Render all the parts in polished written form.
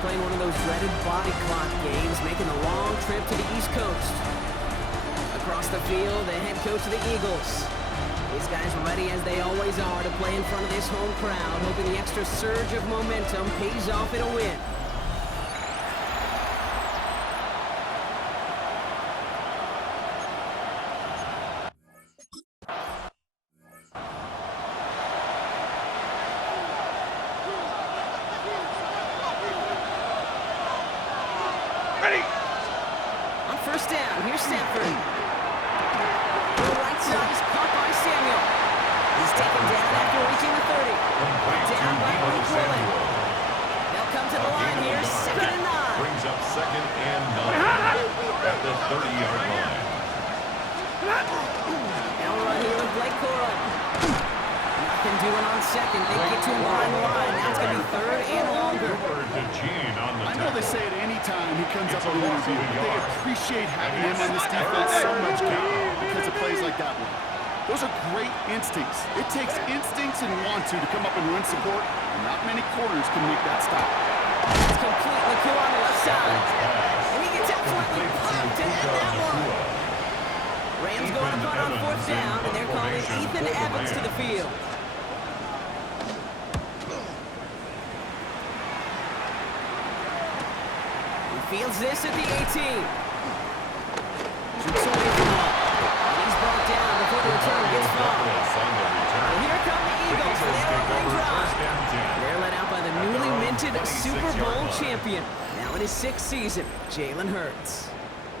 playing one of those dreaded body clock games, making the long trip to the East Coast. Across the field, the head coach of the Eagles. These guys are ready as they always are to play in front of this home crowd, hoping the extra surge of momentum pays off in a win. Ready! On first down, here's Stafford. The right side is caught by Samuel. He's taken down after reaching the 30. Down by Malik Willen. They'll come to the line here, 2nd and 9. Brings up 2nd and 9 at the 30-yard line. Now we're right here with Blake Corum. Nothing doing on 2nd. They get to him behind the line. Now it's going to be 3rd and longer. I know they say it any time he comes up on the interview. They appreciate having him on this defense so much, Kate, because of plays like that one. Those are great instincts. It takes instincts and want to come up and run support, and not many corners can make that stop. It's complete. McCool on the left side. And he gets absolutely pumped to end that one. Rams going to punt on 4th down, and they're calling Ethan Evans to the field. Fields this at the 18. Shoots away from him. And he's brought down before the return gets far. And here come the Eagles for their opening drive. They're led out by the newly minted Super Bowl champion. Now in his 6th season, Jalen Hurts.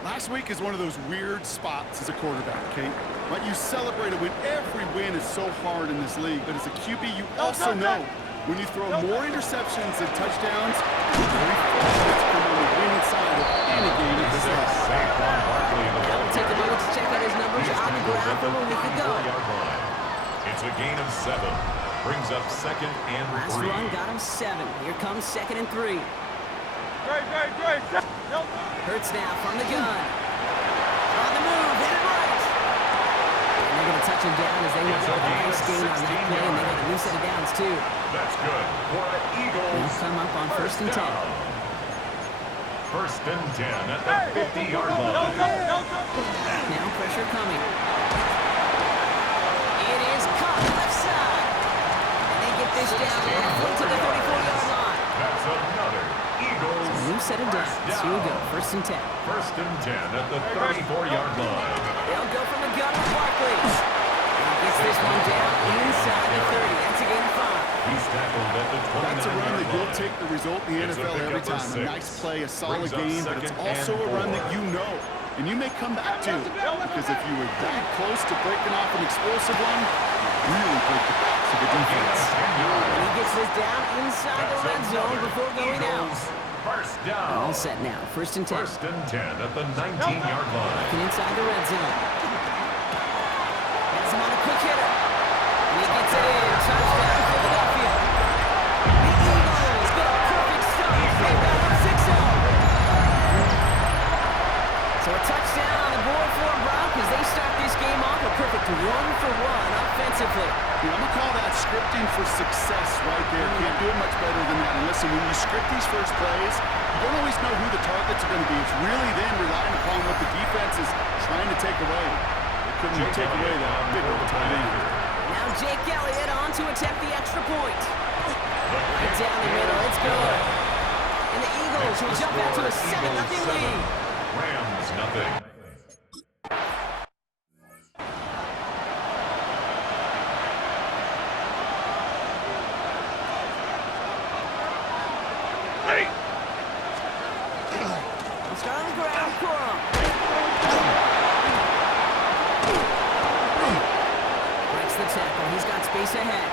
Last week is one of those weird spots as a quarterback, Kate. Right? You celebrate a win. Every win is so hard in this league, but as a QB, you also know when you throw more interceptions than touchdowns, you're very fortunate to come on the winning side of any game at this level. Now we'll take a moment to check out his numbers on the ground from a week ago. It's a gain of 7. Brings up 2nd and 3. Last run got him 7. Here comes 2nd and 3. Hurts now from the gun. On the move, hit it right. And they're going to touch him down as they want a nice gain on that play, and they got a new set of downs too. That's good for the Eagles. They'll come up on 1st and 10. 1st and 10 at the 50-yard line. Now pressure coming. It is caught left side. And they get this down roughly to the 34-yard line. That's another Eagles. A new set of downs. Here we go, 1st and 10. 1st and 10 at the 34-yard line. They'll go from the gun with Barkley. And he gets this one down inside the 30. That's a gain of 5. He's tackled at the 29-yard line. That's a run that will take the result in the NFL every time. A nice play, a solid game, but it's also a run that you know, and you may come back to, because if you were that close to breaking off an explosive one, you really break the backs of the defense. And he gets this down inside the red zone before going out. First down. All set now, 1st and 10. 1st and 10 at the 19-yard line. Looking inside the red zone. Has him on a quick hitter. And he gets it in. Touchdown, Philadelphia. The Eagles get a perfect start. They've got up 6-0. So a touchdown on the board for Brock as they start this game off a perfect 1-for-1 offensively. I'm going to call that scripting for success right there. Can't do it much better than that. And listen, when you script these first plays, you don't always know who the targets are going to be. It's really then relying upon what the defense is trying to take away. They couldn't take away that big old tight end. Now Jake Elliott on to attempt the extra point. Right down the middle, it's good. And the Eagles will jump out to a 7-0 lead. Rams nothing. Start on the ground, Corum. Breaks the tackle. He's got space ahead.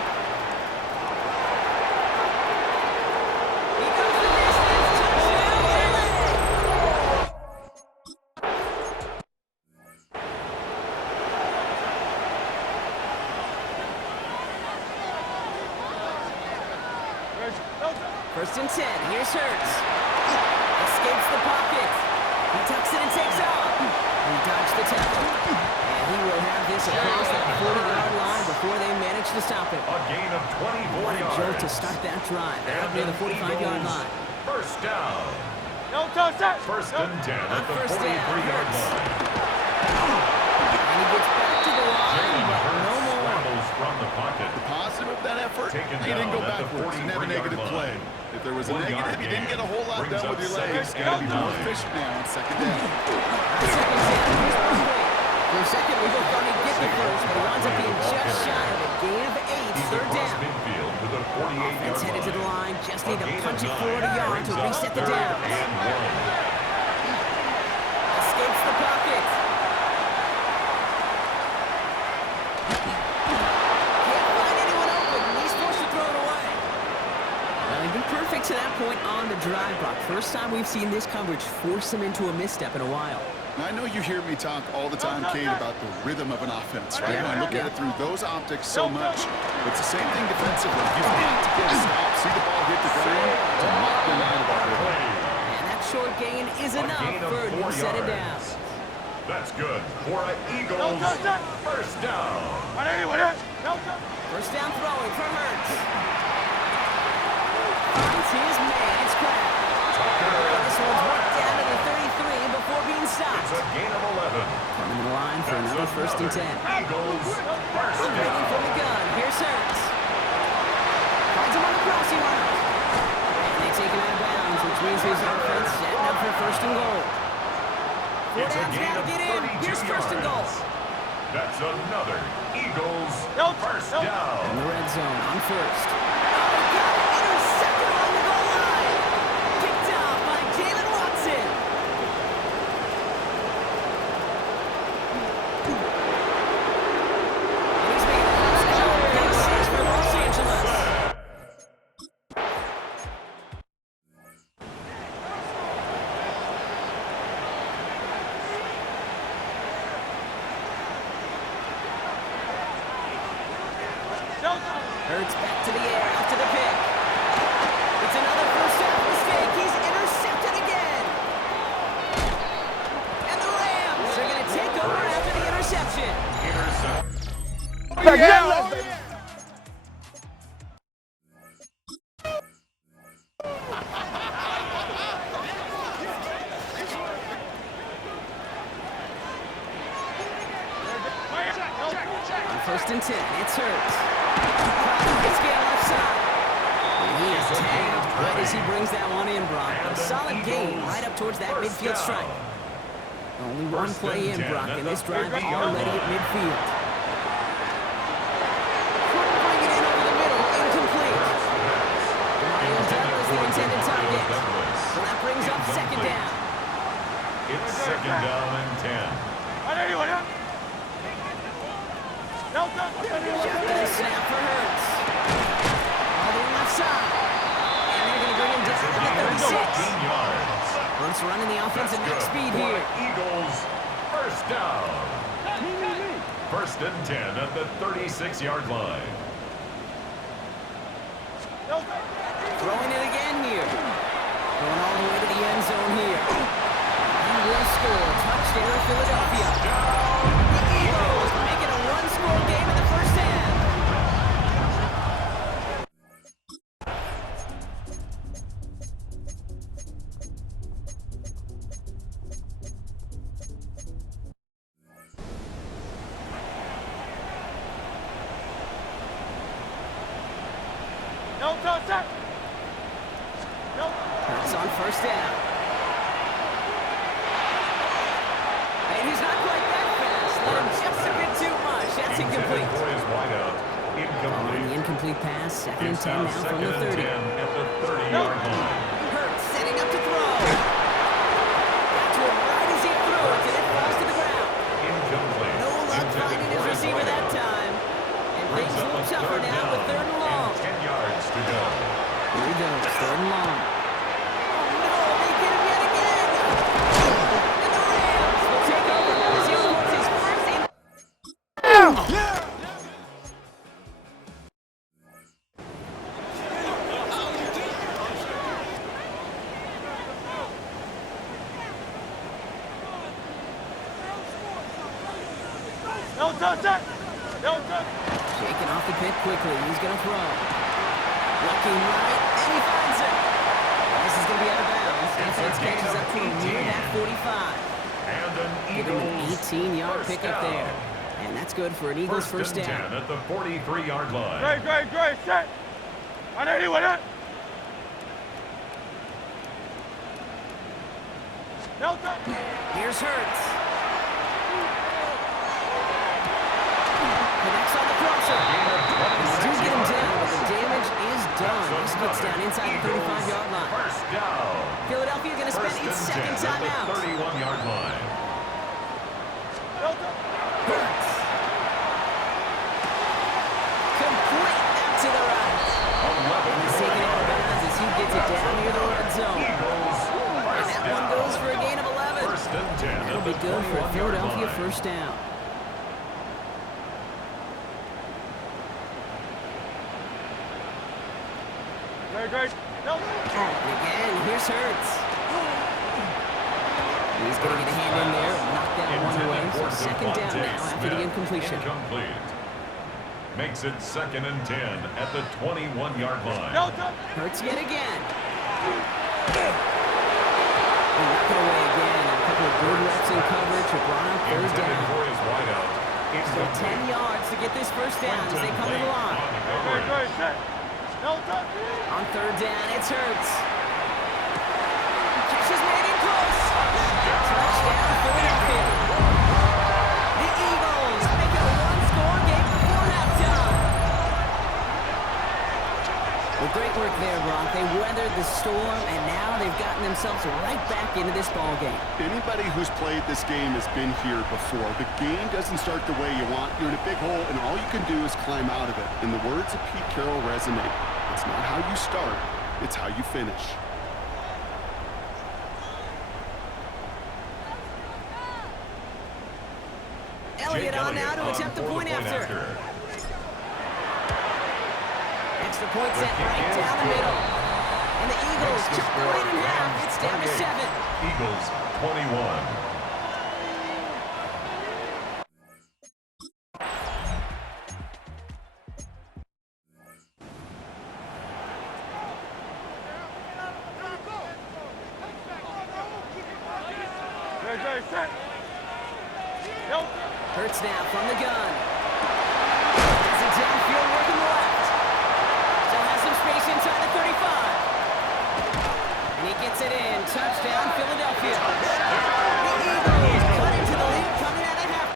He goes the distance. Touchdown, LA. First and 10. Here's Hurts. Escapes the pocket. He tucks it and takes off. He dodged the tackle. And he will have this across that 40-yard line before they manage to stop it. A gain of 24 What a yards. jolt to start that drive. They're up near the 45-yard line. First First down. First and 10 at the First down, 43-yard Hurts. line. And he gets back to the line, Jalen but no Hurts more. scrambles from the pocket. The positive of that effort, Taken he didn't go down at the backwards and have a 43-yard negative play. line. If there was a 1 yard negative, you didn't gain. get a whole lot Brings done up with your second legs. Got to be and more 9. efficient now on second down. Second down, here's Barkley. For a second, we both thought he'd get the first, but he winds up being just shy of it. Gain of 8, He's third across down. midfield to the 48-yard Offense headed to the line. line, just need to A gain punch of it forward a 9 yard brings to up reset the third downs. and 1. Escapes the pocket. Can't find anyone open. He's forced to throw it away. Well, he'd been perfect to that point on the drive block. First time we've seen this coverage force him into a misstep in a while. I know you hear me talk all the time, Kate, about the rhythm of an offense, right? I look at it through those optics so much. It's the same thing defensively. You've got to get a stop, see the ball hit the ground to knock them out of that rhythm. And that short gain is enough for him to set it down. That's good for an Eagles first down. First down throwing from Hurts. Finds his man. It's Crab. This one's worked down to the 33 before being It's stopped. a gain of 11. Coming to the line for another first and 10. Eagles first Waiting down. from the gun. Here's Hurts. Finds him on the crossing route. And they take him out of bounds, which means his offense setting up for first and goal. Four It's a downs gain now to of get in. 32 Here's first and goal. yards. That's another Eagles first down. In the red zone on first. Oh, he got it. Intercepted on the goal line. Picked off by Jalen Watson. And he's made a first down. Pick 6 for Los Angeles. Hurts back to the air after the pick. It's another first half mistake. He's intercepted again. And the Rams are going to take over after the interception. Intercept. On first and 10, it's Hurts. It's game left side. And he is tagged right as he brings that one in, Brock. But a solid gain right up towards that midfield stripe. Only one play in, Brock, and this drive already at midfield. Couldn't bring it in over the middle. Incomplete. Mario Douglas, the intended target. So that brings up second down. It's second down and 10. Shotgun snap for Hurts. All the left side. And they're going to bring him down at the 36. 14 yards. Hurts running the offense at max speed For here. Eagles first down. First and 10 at the 36-yard line. Throwing it again here. Going all the way to the end zone here. He will score. Touchdown, Philadelphia. The Eagles making a one-score game in the first half. Hurts on first down. And he's not quite that fast. Let him just a bit too much. That's incomplete. For his wideout. Following Incomplete. the incomplete pass, second and It's 10 now now from second the and 30. 10 at the 30-yard line. Hurts setting up to throw. Got to him right as he threw it, and it falls to the ground. Incomplete. No luck Intended finding his for receiver that wideout. time. And Brings things up look a tougher third now with down third and long. and 10 yards to go. Here he goes, third and long. Oh no, they get him yet again. And the Rams will take over as he scores his first in. Shaking off the pit quickly. He's going to throw. Looking right, and he finds it. And this is going to be out of tackle him near that 45. And an Give him an Eagles 18-yard first pickup down. there. And that's good for an Eagles first and down. 10 at the 43-yard line. Great, set. I know you with it. Delta. Here's Hurts. Connects on the crosser. They do get him down, but the damage is done. This gets down inside the 35-yard line. First down. Philadelphia going to spend First its and 10 second at the timeout. 31-yard line. Delta. Hurts. Complete out to the right. 11 He's taken out of bounds as he gets it down near the red zone. Eagles And first that one down. goes for a gain of 11. First and 10 That'll at be the good for a 21-yard Philadelphia line. first down. Great. Delta. And again, here's Hurts. He's going to get a hand in there, knock that one away. Intended So for second down Devontae now after the Smith. incompletion. Incomplete. Makes it second and 10 at the 21-yard line. Delta. Hurts yet again. And knock it away again. A couple of good reps in coverage have brought up third Intended down. for his wideout. So 10 yards to get this first down as they come to the line. Great, set. Delta. On third down, it's Hurts. Catch is made in close. Touchdown, Philadelphia. The Eagles make it a one-score game before halftime. Well, great work there, Brock. They weathered the storm, and now they've gotten themselves right back into this ball game. Anybody who's played this game has been here before. The game doesn't start the way you want. You're in a big hole, and all you can do is climb out of it. In the words of Pete Carroll resonate, it's not how you start, it's how you finish. Elliott on now to attempt the point after. Extra point set right down the middle. And the Eagles chop the lead in half. It's down to 7. Eagles 21. Great, set. Delta. Hurts now from the gun. Has it downfield working left. Still has some space inside the 35. And he gets it in. Touchdown, Philadelphia. The Eagles cut into the lead coming out of half.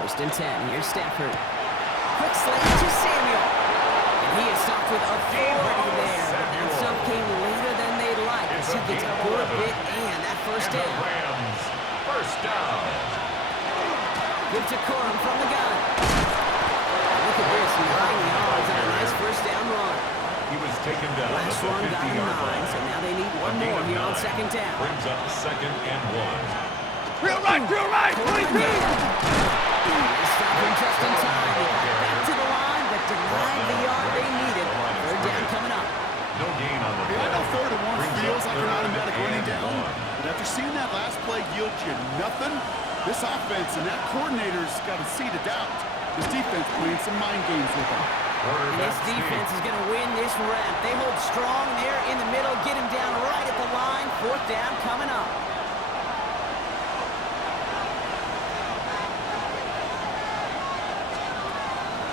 First and 10. Here's Stafford. Quick slant to Samuel. And he is stopped with authority there. But that stuff came later than they'd like. As he gets a good bit and that first And the down. Rams first down. Give to Corum from the gun. Look at this, 9 yards on a nice first down run. He was taken down at Last the one got him 50-yard 9, line. so now they need A one gain more of here on 9 second down. brings up second and 1. Real right. Corum again. They stop him just in time. He got back to the line, but denied the yard they needed. Third down coming up. No gain on the Yeah, I know play. 3rd and 1 Brings feels up like an third automatic running and down. 1. But after seeing that last play yield you nothing, this offense and that coordinator's got a seed of doubt. This defense playing some mind games with them. And this defense is going to win this round. They hold strong there in the middle, get him down right at the line. Fourth down coming up.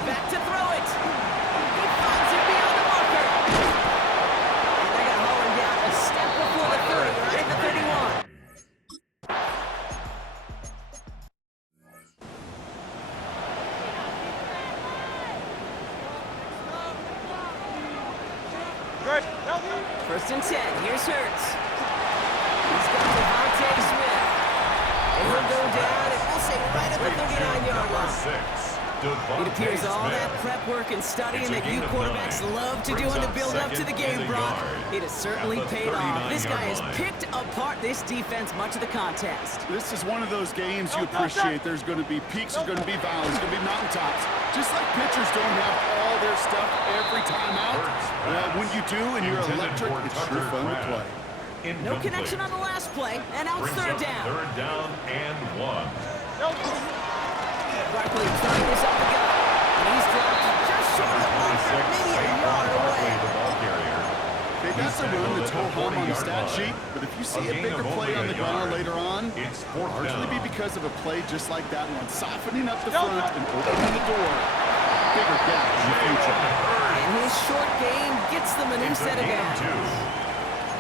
Back to throw it. He finds it beyond the marker. And they're going to haul him down a step before the 30, right at the 31. Great. Delta. First and 10. Here's Hurts. He's got Devontae Smith. And he'll go down, and we'll say right at the 39-yard Number line. 6. It appears all that prep work and studying that you quarterbacks love to do in the build-up to the game, Brock. It has certainly paid off. This guy has picked apart this defense much of the contest. This is one of those games you appreciate. There's going to be peaks, there's going to be valleys, there's going to be mountaintops. Just like pitchers don't have all their stuff every time out. When you do and you're electric, it's sure fun to play. No connection on the last play, and now it's third down. Third down and 1. Delta. Barkley trying this up the gut. And he's dropped just short of the marker, maybe a yard away. The ball carrier. Okay, that's a run that's ho-hum on the stat sheet, but if you see a bigger play on the ground later on, it's largely be because of a play just like that one, softening up the front and opening the door. Bigger gap in the future. And his short game gets them a new set of downs.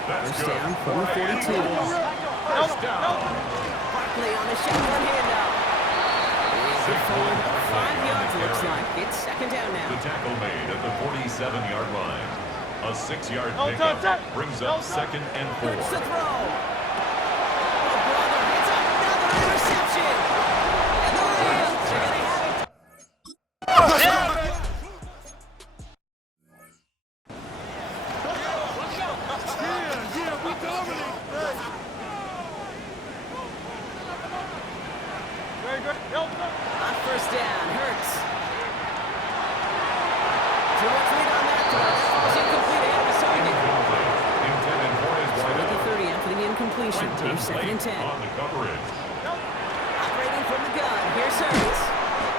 That's First good. down from the 42. First down. Barkley on the shotgun handoff. And forward 5 yards, looks like. It's second down The now. tackle made at the 47-yard line. A 6-yard No pickup touch. brings No up touch. second and 4. It's the throw. Oh, brother, it's another interception. And the Rams are going to have it. On first down, Hurts. Too much lead on that throw. That was incomplete ahead of his target. Intended for his So wide at the out. 30 after the incompletion. Team second and 10. On the coverage. Operating from the gun. Here's Hurts.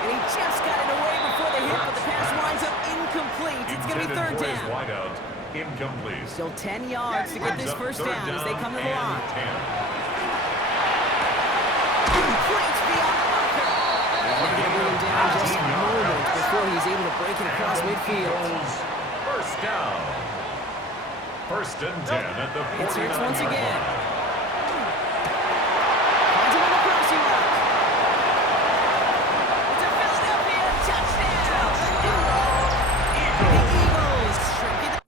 And he just got it away before the hit, but the pass winds up incomplete. It's going to be Intended third for his down. wide out. Incomplete. Still 10 yards to get Brings this up first third down as they come to the and line. 10. Complete beyond the marker. And they're going to bring him down just moments before he's able to break it across midfield. First down. First and 10 at the 49-yard It's Hurts once again. line. Finds him on the crossing route. It's a Philadelphia touchdown. The Eagles shrink it.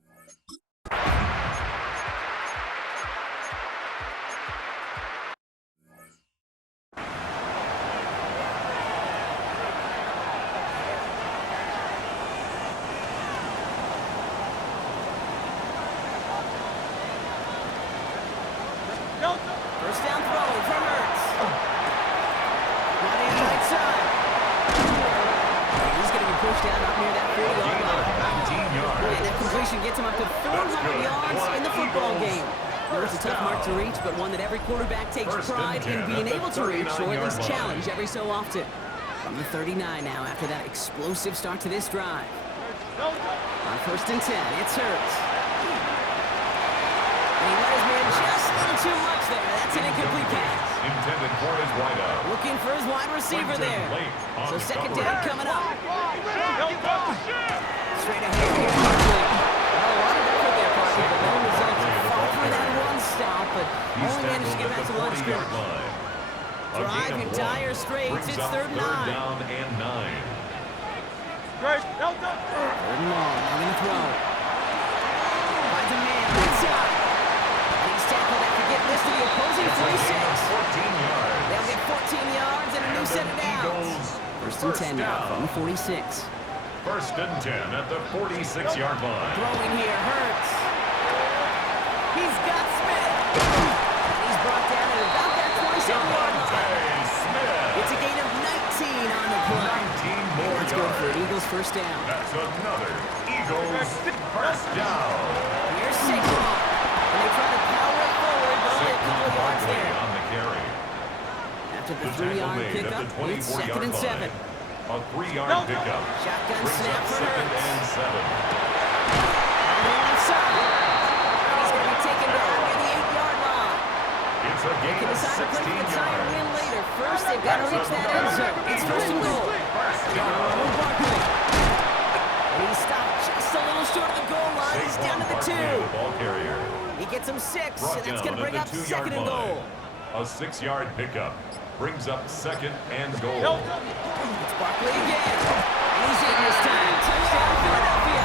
First down throwing from Hurts. Running right side. And he's going to be pushed down up near that 40-yard line. 19 yards. And that completion gets him up to 400 yards in the football game. There's a tough mark to reach, but one that every quarterback takes First and pride in 10 being at the able to reach, or at 39-yard least line. challenge every so often. From the 39 now after that explosive start to this drive. On first and 10, it's Hurts. And he let his man just a little too much there. That's an incomplete pass. Intended for his wide out. Looking for his wide receiver there. Late on So the second coverage. down coming up. Straight ahead here, Barkley. Well, a lot of effort there, Barkley, but no results. Fought through that one stop, but He's only managed to get back tackled to the line of at the 40-yard scrimmage. line. A Drive gain of in one dire straits. brings It's up third and 9. down and 9. Third and long. Now going to throw. Finds a man inside. And he's tackled after getting this to the opposing 46. 14 yards. They'll get 14 yards and a new set of downs. Eagles First and 10 now from the 46. First and 10 at the 46-yard line. Throwing here, Hurts. He's got Smith. And he's brought down at about that 27-yard line. Devontae Smith. It's a gain of 19 on the play. 19 more Let's go for yards. Eagles first down. That's another Eagles first down. Here's Saquon. And they try to power it forward, but only a couple of yards Barkley there. on the carry. After the The tackle 3-yard made at pickup, the it's second 24-yard and 7. line. A 3-yard pickup. Shotgun Brings snap up for second Hurts. and 7. On the inside. And he's going to be taken down near the 8-yard line. It's a They gain can of decide to play for 16 the tie or win yards. later. First, they've got to reach that end zone. It's first and goal. First Oh, down. Barkley. And he stopped just a little short of the goal line. He's down to the Barkley, 2. the ball carrier. He gets him 6, Brought and that's down going to bring at up the 2-yard second and line. goal. A 6-yard pickup brings up second and goal. It's Barkley again. And he's in this time. Touchdown, Philadelphia.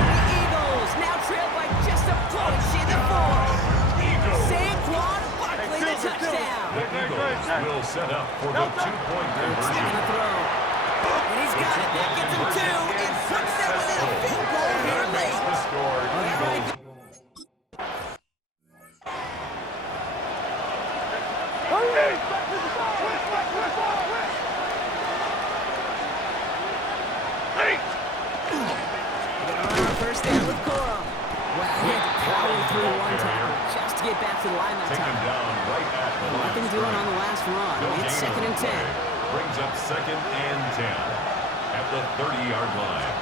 The Eagles now trail by just a point in the 4th. Eagles. Saquon Barkley, the touchdown. The Eagles will set up for the 2-point It's not conversion. going to throw. And he's got it. That gets him 2. And puts them within a field goal here Makes late. the score. Eagles. First down with Corum. Wow, he had to power through one tackle just to get back to the line that Take him time. down right at the line. Nothing doing on the last run. It's second and 10. Brings up 2nd and 10 at the 30-yard line.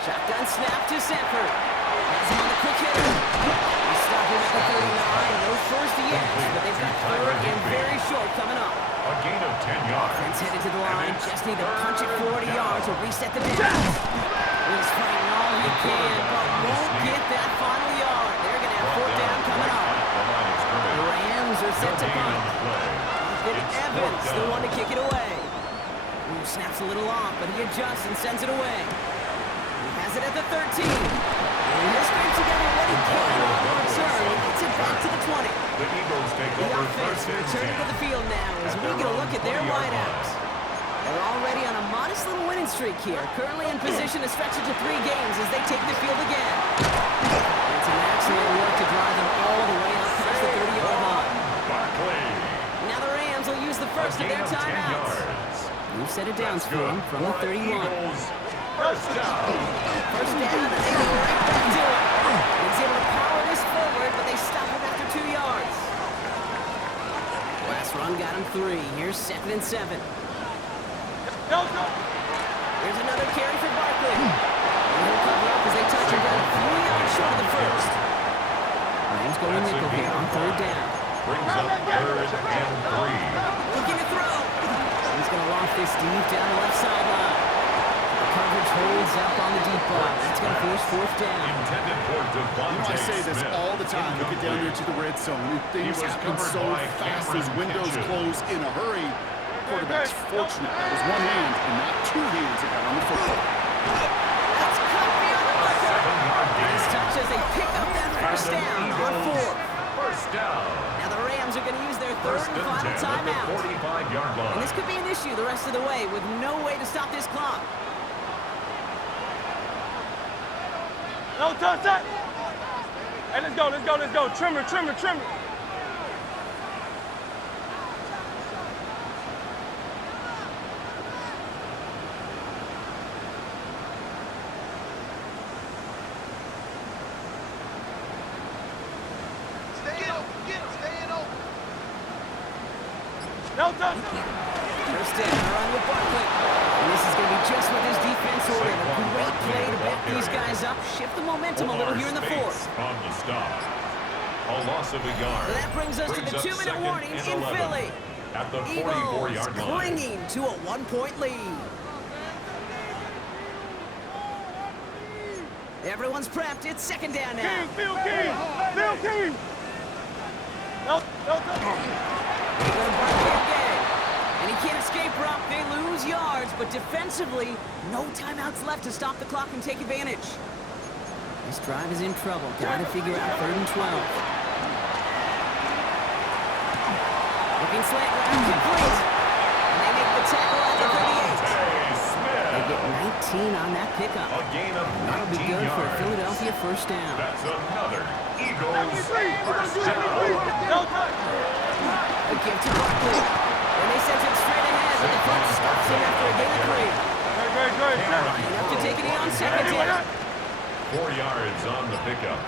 Shotgun snap to Sanford. Has him on the quick hitter. He's stopping at the 39. No first yet, but they've got 3rd and very short coming up. A gain of 10 yards. Offense headed to the line. Just need to punch it 40 yards to reset the distance. He's fighting all he can, but won't get that final yard. They're going to have 4th down coming up. The Rams are set to punt. Evans, the one to kick it away. Ooh, snaps a little off, but he adjusts and sends it away. He has it at the 13. And he'll scrape together what he can on the return and gets it back to the 20. The Eagles take The over offense 1st and returning 10 to the field now as we get a look at their wideouts. They're already on a modest little winning streak here, currently in position to stretch it to 3 games as they take the field again. It's an excellent work to drive them all the way up past the 30-yard line. Barkley. Now the Rams will use the first of their timeouts. We've set it down for him from the 31. First down. First down, and they go right back to it. He's able to power this forward, but they stop him after 2 yards. Last run got him 3. Here's 2nd and 7. Here's another carry for Barkley. And he'll cover up as they touch him down a few yards short of the first. Rams going nickel here on 3rd down. Brings up 3rd and 3. Looking to throw. He's going to loft this deep down the left sideline. The coverage holds up on the deep ball. That's going to force 4th down. Intended for Devontae I say this Smith. all the time. You get down there to the red zone, and things was happen covered so by fast Cameron as windows Kitchen. close in a hurry. Quarterback's fortunate. That was one hand and not 2 hands that got on the football. That's cut beyond the marker. 7-yard gain. Nice touch as they pick up that first down on 4th. First down. Now the Rams are going to use their 3rd First and and final 10 at the timeout. 45-yard line. And this could be an issue the rest of the way with no way to stop this clock. No touch that. Hey, let's go, let's go, let's go. Trimmer, trimmer, trimmer. No touch. First down, run with Barkley. And this is going to be just what this defense ordered. A great play to back these guys up, shift the momentum a little here in the 4th. On the stop. A loss of a yard. So that brings us to the 2-minute warning in Philly. At the Eagles 44-yard line. clinging to a 1-point lead. Everyone's prepped. It's 2nd down now. King, Phil King, Phil King. No touch. They go to Barkley again. And he can't escape, Brock. They lose yards, but defensively, no timeouts left to stop the clock and take advantage. This drive is in trouble. Got to figure out 3rd and 12. Looking slant route complete. And they make the tackle at the 38. Hey, Smith. They get 19 on that pickup. A gain of 19 That'll be good for a yards. Philadelphia first down. That's another Eagles first down. No touch. A give to Barkley. And they send him straight ahead, but the clock stops him after a gain of 3. Great. Enough to take it in on 2nd down. 4 yards on the pickup.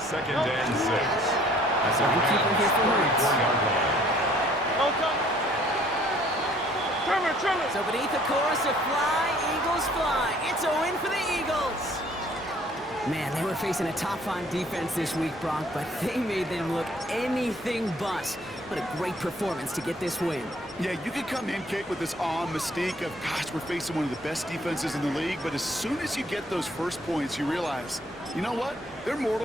2nd and 6. That's a Keeper here for Hurts. 44-yard line. No touch. Trimmer. So beneath the chorus of Fly, Eagles Fly, it's a win for the Eagles. Man, they were facing a top-5 defense this week, Brock, but they made them look anything but. What a great performance to get this win. Yeah, you could come in, Kate, with this awe and mystique of, gosh, we're facing one of the best defenses in the league, but as soon as you get those first points, you realize, you know what? They're mortal.